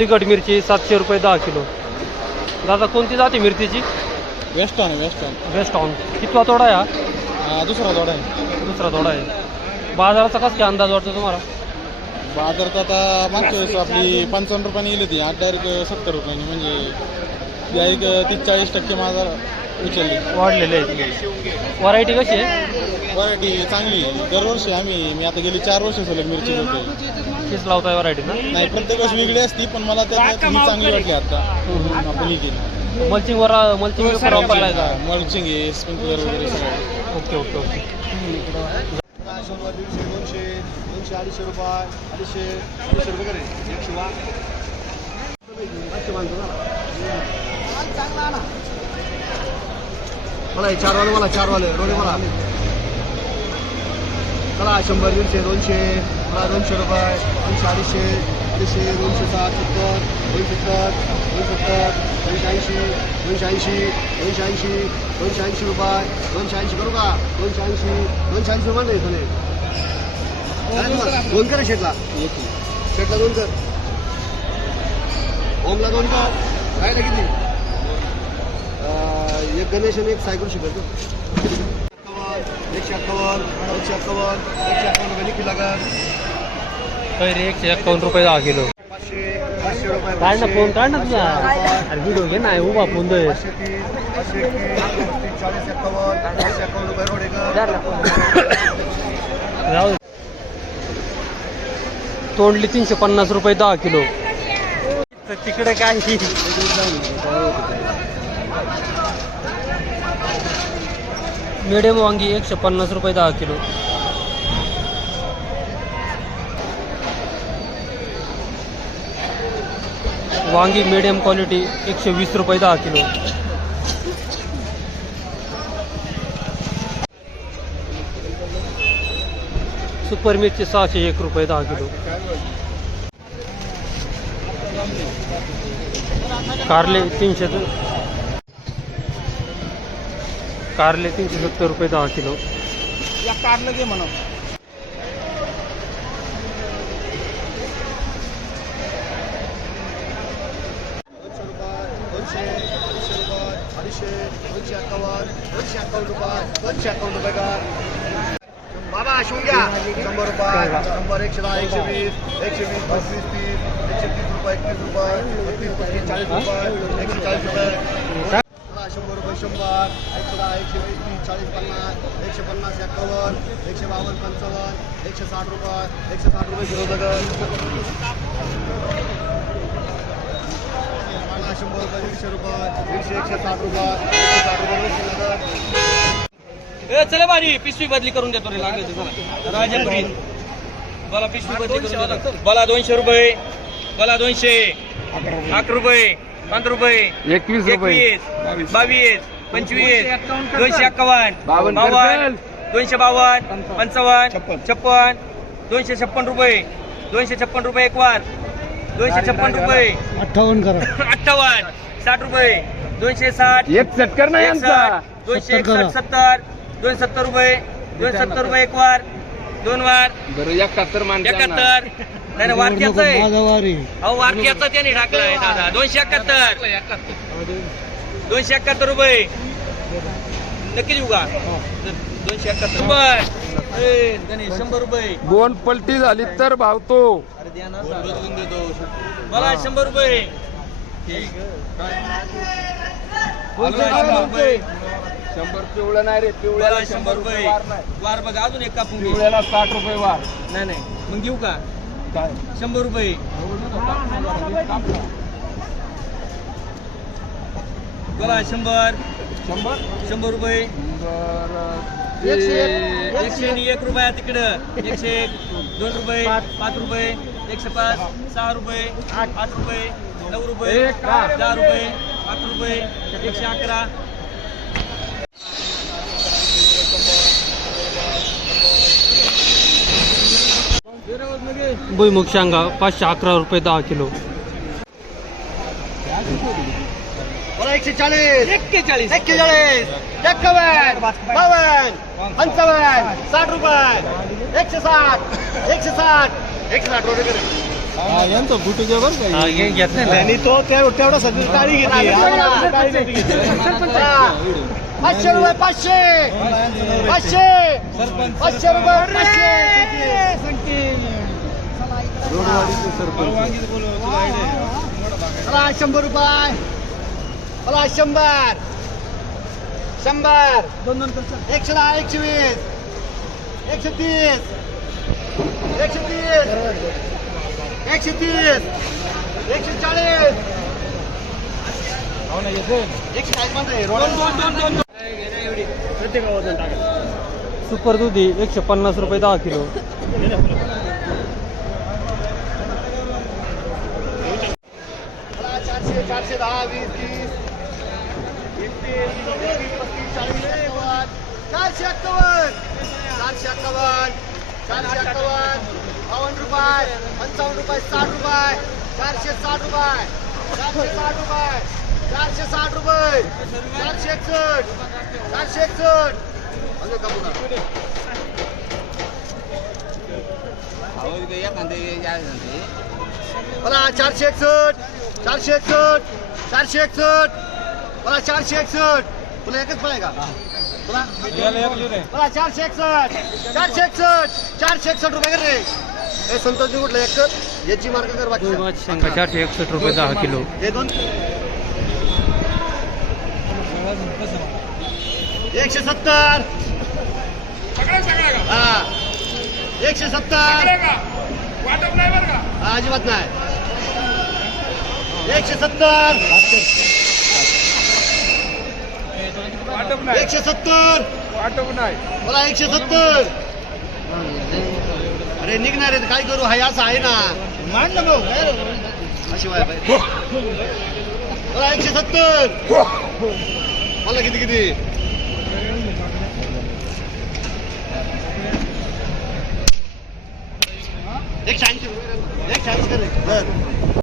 तिखट मिरची सातशे रुपये दहा किलो. दादा कोणती जाते मिरचीची? वेस्टर्न वेस्टर्न बेस्ट ऑन कितवा तोडा आहे हा? दुसरा जोडा आहे. दुसरा तोडा आहे. बाजाराचा कसं काय अंदाज वाटतो तुम्हाला? बाजारात आता मागच्या वेळेस आपली पंचावन्न रुपयाने गेली होती. आज डायरेक्ट सत्तर रुपयाने. म्हणजे या एक तीस चाळीस टक्के बाजार उचलली. वाढलेले आहेत. व्हरायटी कशी आहे? व्हरायटी चांगली आहे. दरवर्षी आम्ही मी आता गेली चार वर्ष झाले मिरची करतोय तीच लावताय व्हरायटी ना? नाही प्रत्येक वेळेस वेगळी असती पण मला त्यात ही चांगली वाटली आता. आपण ही केली. मल्चिंग वर मल्चिंग पेपर वापरलाय का? मल्चिंग आहे स्प्रिंकलर वगैरे सगळं. Okay okay okay. शंभर दीडशे दोनशे दोनशे अडीचशे रुपये अडीचशे अडीचशे रुपये करे एकशे वा चला चार वाले मला चार वाले. रोले मला चला शंभर दीडशे दोनशे. मला दोनशे रुपये. दोनशे अडीचशे अडीचशे दोनशे साठ सत्तर दोनशे सत्तर दोनशे सत्तर दोनशे ऐंशी दोनशे ऐंशी दोनशे ऐंशी दोनशे ऐंशी रुपये. दोनशे ऐंशी करू का? दोनशे ऐंशी दोनशे ऐंशी रुपये नाही इथं दोन कर शेटला. शेटला दोन कर. ओमला दोन कर. काय किती? एक गणेश आणि एक सायकल शिकवतो एकशे अठ्ठावन्न एकशे अठ्ठावन्न एकशे अठ्ठावन्न रुपये लिखी लागत कैरी एकशे एक्कावन्न रुपये दहा किलो पाचशे पाचशे रुपये काढ ना फोन काढ ना तुझा अरे व्हिडिओ घे ना उभा फोन दे पाचशे तीन पाचशे एकवीस पस्तीस चाळीस एक्कावन्न पाचशे एक्कावन्न रुपये रोडेकर जाऊ दे. तोंडली तीनशे पन्नास रुपये दहा किलो तर तिकडे काय मिडियम वांगी एकशे पन्नास रुपये दहा किलो. वांगी मिडियम क्वालिटी एकशे वीस रुपये दहा किलो. सुपर मिरची सहाशे एक रुपये दहा किलो. कारले तीनशे कारले तीनशे सत्तर रुपये दहा किलो. या कारलं घे म्हणा. रुपये रुपये रुपये रुपये बाबा शिवून घ्या. शंभर रुपये शंभर एकशे दहा एकशे वीस एकशे वीस पंचवीस तीस एकशे तीस रुपये एकतीस रुपये बत्तीस पस्तीस चाळीस रुपये एकशे चाळीस रुपये. शंभर रुपये शंभर एकशे दहा एकशे वीस तीस चाळीस पन्नास एकशे पन्नास एक्कावन्न एकशे बावन्न पंचावन्न एकशे साठ रुपये एकशे साठ रुपये किलो दगड. पन्नास शंभर रुपये दीडशे रुपये दीडशे एकशे साठ रुपये एकशे साठ रुपये दीडशे दगड. चला बारी पिशवी बदली करून देतो रे लागेल राजापुरी मला पिशवी बदली करून देतो. बोला दोनशे रुपये. बोला दोनशे. अकरा रुपये. पंधरा रुपये एकवीस एकवीस बावीस. पंचवीस दोनशे एक्कावन्न बावन्न दोनशे बावन्न पंचावन्न. छप्पन. दोनशे छप्पन रुपये दोनशे छप्पन रुपये एक वार दोनशे छप्पन रुपये. अठ्ठावन्न करा. अठ्ठावन्न साठ रुपये दोनशे साठ एक चटकर नाही दोनशे एकसष्ट सत्तर दोनशे सत्तर रुपये दोनशे सत्तर रुपये एक वार दोन वार. बरं एकाहत्तर एकाहत्तर. नाही वारक्याचं आहे अहो वारक्याचा त्याने टाकलाय दादा. दोनशे एकाहत्तर. दोनशे एकाहत्तर रुपये. नक्की देऊ का? दोनशे एकाहत्तर. रुपये ए, गणेश शंभर रुपये. दोन पलटी झाली तर भावतो मला शंभर रुपये. शंभर रुपये. शंभर पिवळं नाही रे मला शंभर रुपये वार बघा अजून एक कापून घे. पिवळ्याला साठ रुपये वार. नाही नाही. मग देऊ का? शंभर रुपये. बोला शंभर. शंभर? शंभर रुपये. एकशे आणि एक रुपया तिकडं. एकशे एक दोन रुपये पाच. रुपये एकशे पाच सहा रुपये आठ. रुपये नऊ रुपये दहा रुपये पाच रुपये एकशे अकरा भुईमुग शेंगा पाचशे अकरा रुपये दहा किलो. बोला एकशे चाळीस. एक्केचाळीस. एक्केचाळीस. एक्कावन्न. बावन्न. पंचावन्न. साठ रुपये. एकशे साठ. एकशे साठ. एकशे साठ रुपये हा, यांचं बुटू घ्या बरं का. हे. घेतलं ना. आणि तो तेवढा टाळी नाही घेतली. पाचशे रुपये पाचशे. पाचशे. पाचशे. रुपये चला शंभर रुपये. चला शंभर. शंभर. एकशे दहा एकशे वीस. एकशे तीस. एकशे तीस. एकशे तीस. एकशे चाळीस. एकशे चाळीस सुपर दुधी एकशे पन्नास रुपये दहा किलो मला चारशे दहा वीस तीस. वीस पस्तीस चाळीस एक्कावन्न. चारशे अठ्ठावन्न चारशे अठ्ठावन्न चारशे अठ्ठावन्न बावन्न रुपये. पंचावन्न रुपये साठ रुपये. चारशे साठ रुपये. चारशे साठ रुपये. चारशे साठ रुपये. चारशे एकसठ चारशे एकसठ अजून का पुन्हा मला चारशे एकसष्ट चारशे एकसष्ट चारशे एकसष्ट. मला चारशे एकसष्ट. तुला एकच पाहिजे का? मला चारशे एकसष्ट चारशे एकसष्ट चारशे एकसष्ट रुपये रे. हे संतोष कुठलं एक? याची मार्क कर बाकी चारशे एकसष्ट रुपये दहा किलो. हे दोन. एकशे सत्तर. हा. एकशे सत्तर. हा, अजिबात नाही. एकशे सत्तर. एकशे सत्तर. मला एकशे सत्तर. अरे निघणार आहे काय करू? हाय असं आहे ना. मान ना भाऊ. अशी वाय पाहिजे मला एकशे सत्तर. मला किती किती? एक ऐंशी एक ऐंशी